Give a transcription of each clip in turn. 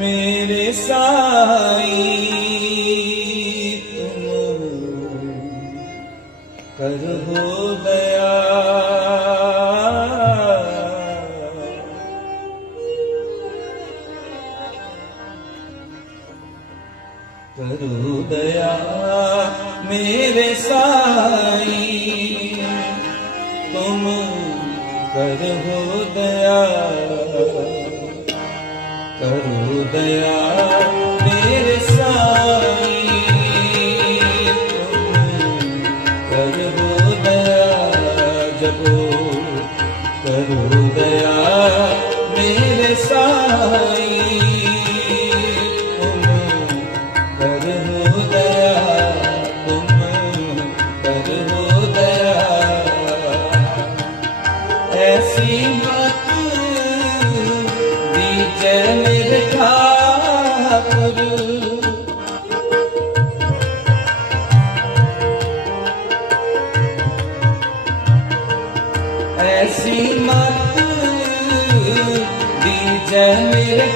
ਮੇਰੇ ਸਾਈ ਤੁਮ ਕਰ ਹੋ ਦਇਆ ਕਰੋ ਦਇਆ ਮੇਰੇ ਸਾਈ ਤੁਮ ਕਰ ਹੋ ਦਇਆ ਕਰੋ ਦਇਆ ਮੇਰੇ ਸਾਈ ਕਰੋ ਦਇਆ ਕਰੋ ਦਇਆ ਮੇਰੇ ਸਾਈ ਕਰੋ ਦਇਆ ਐਸੀ ਐਸੀ ਮਤ ਦੀ ਜੈ ਮੇਰੇ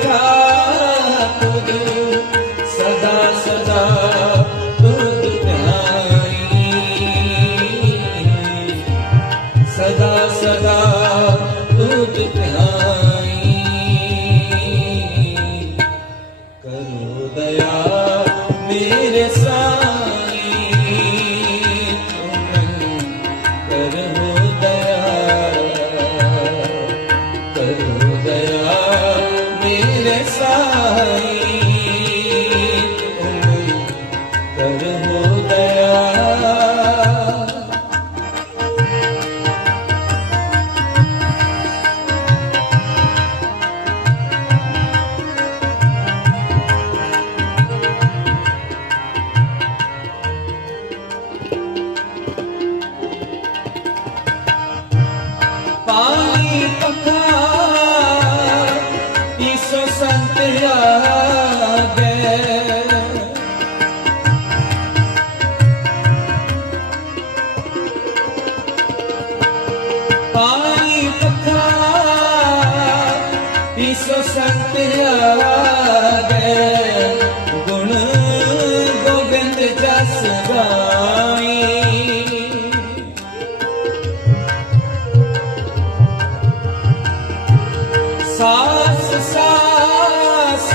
ਸਾਸ ਸਾਸ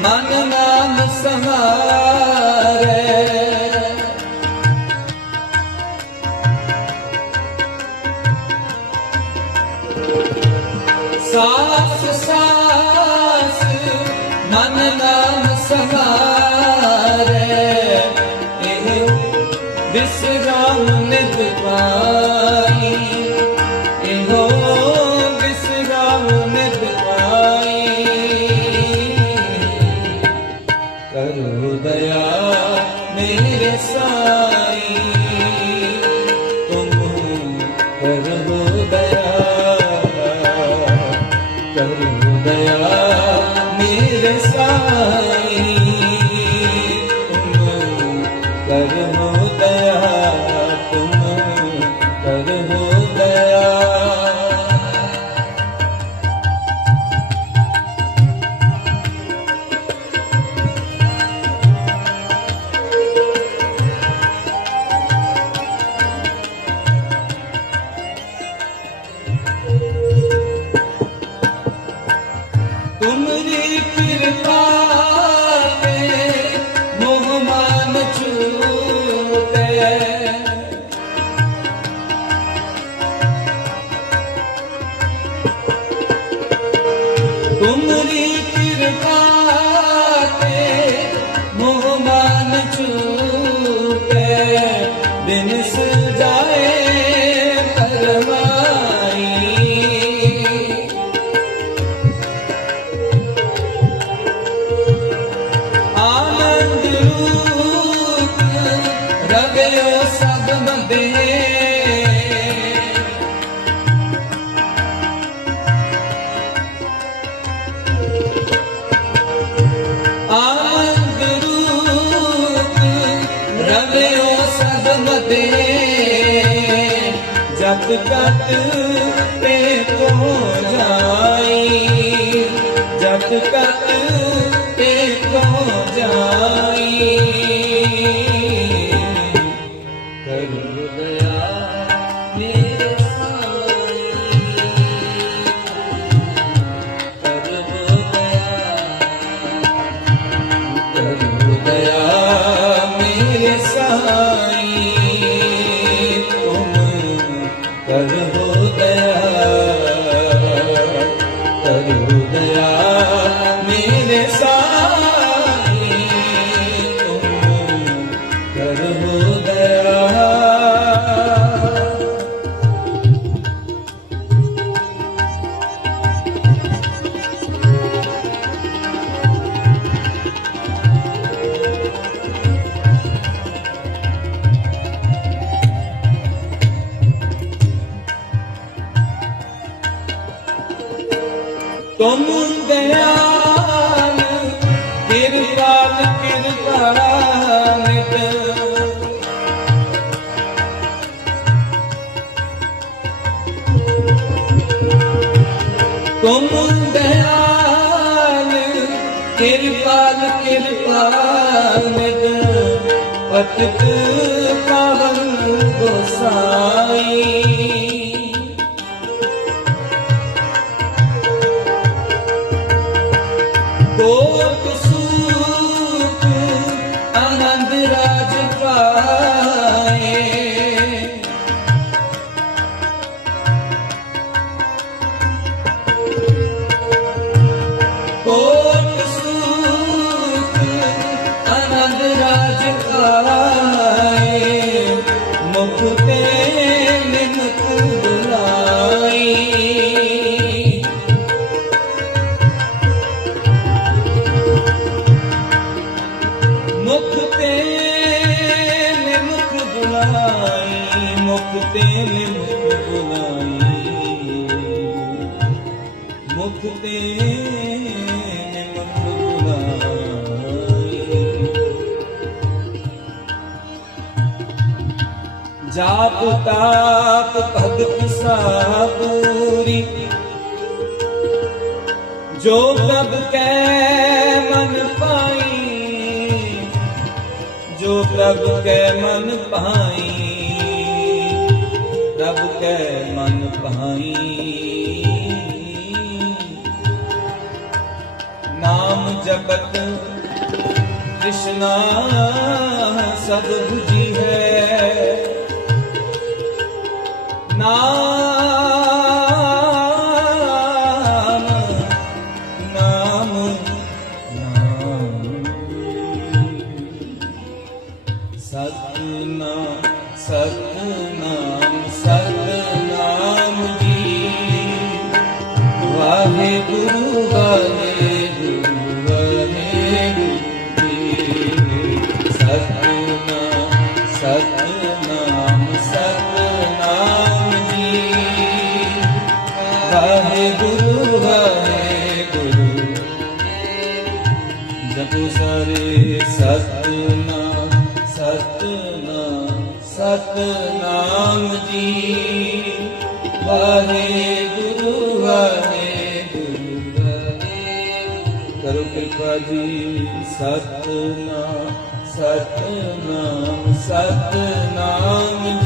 ਮਨ ਨਾਮ ਸਮਾਰੇ ਸਾਸ ਸਾਸ ਮਨ ਨਾਮ ਸਮਾਰੇ ਇਹ ਵਿਸਰਾਮ ਨਿਤ ਪਾਈ ਤੁਮਰੀ ਕਿਰਪਾ ਤੇ ਜਤ ਕਤ ਤੇ ਕੋ ਜਾਈ ਕਤ ਕਤ ਏਕੋ ਜਾਈ। ਤੁਮ ਕਿਰਪਾਲ ਕਿਰਪਾ ਨਿਤ ਪਤਿਤ ਪਾਵਨ ਗੋਸਾਈ। ਬੁਲਾਈ ਮੁਖ ਤੇ ਬੁਲਾਈ ਮੁਖ ਤੇ ਬੁਲਾਈ ਜਾਪ ਤਾਪ ਭਗਤ ਸਾਪੂਰੀ ਜੋ ਪ੍ਰਭ ਕੈ ਮਨ ਜੋ ਪ੍ਰਭ ਕੈ ਮਨ ਭਾਈ, ਪ੍ਰਭ ਕੈ ਮਨ ਭਾਈ। ਨਾਮ ਜਪਤ ਕ੍ਰਿਸ਼ਨਾ, ਸਦ 부ਜੀ ਹੈ। ਨਾਮ ਨਾਮ ਵਾਹਿਗੁਰੂ ਵਾਹਿਗੁਰੂ ਜਪੋ ਸਾਰੇ ਸਤਨਾਮ ਸਤਨਾਮ ਸਤਨਾਮ ਜੀ ਵਾਹਿਗੁਰੂ ਵਾਹਿਗੁਰੂ ਵਾਹਿਗੁਰੂ ਕਰੋ ਕਿਰਪਾ ਜੀ ਸਤਨਾਮ ਸਤਨਾਮ ਸਤਨਾਮ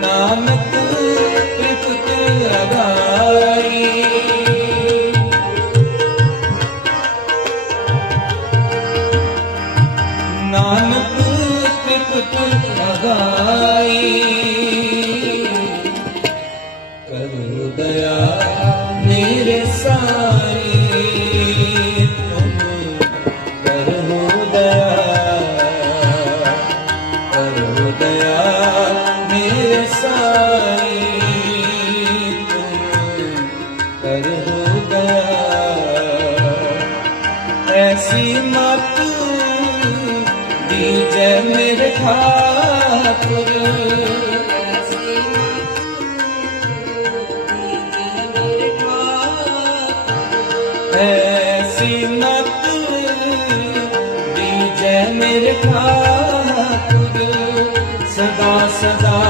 ਨਾਨਕ ਤ੍ਰਿਪਤ ਅਗਾਈ ਨਾਨਕ ਤ੍ਰਿਪਤ ਅਗਾਈ ਐਸੀ ਮਤ ਦੀਜੈ ਮੇਰੇ ਠਾਕੁਰ ਐਸੀ ਮਤ ਦੀਜੈ ਮੇਰੇ ਠਾਕੁਰ ਸਦਾ ਸਦਾ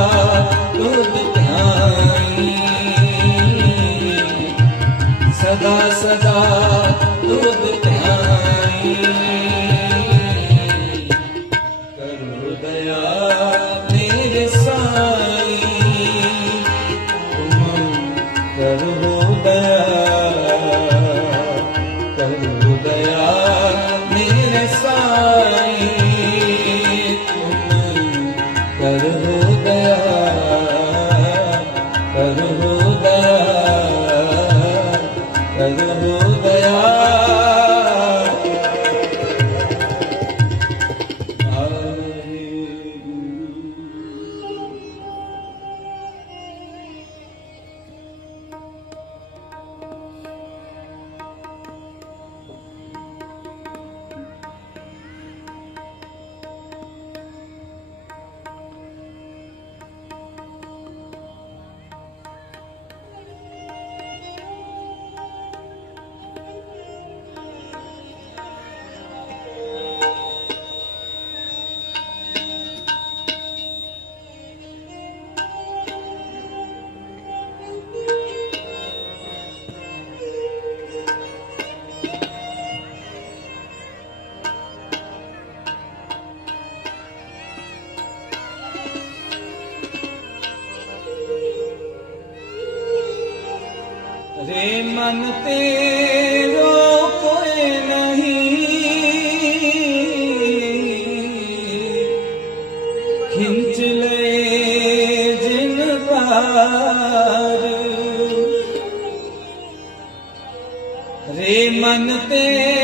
ਤੁਧ ਧਿਆਈ ਸਦਾ ਤੁਮ ਮਨ ਤੇਰੋ ਕੋਈ ਨਹੀਂ ਖਿੰਚ ਲੈ ਜਿਨ ਪਾਰ ਰੇ ਮਨ ਤੇਰੋ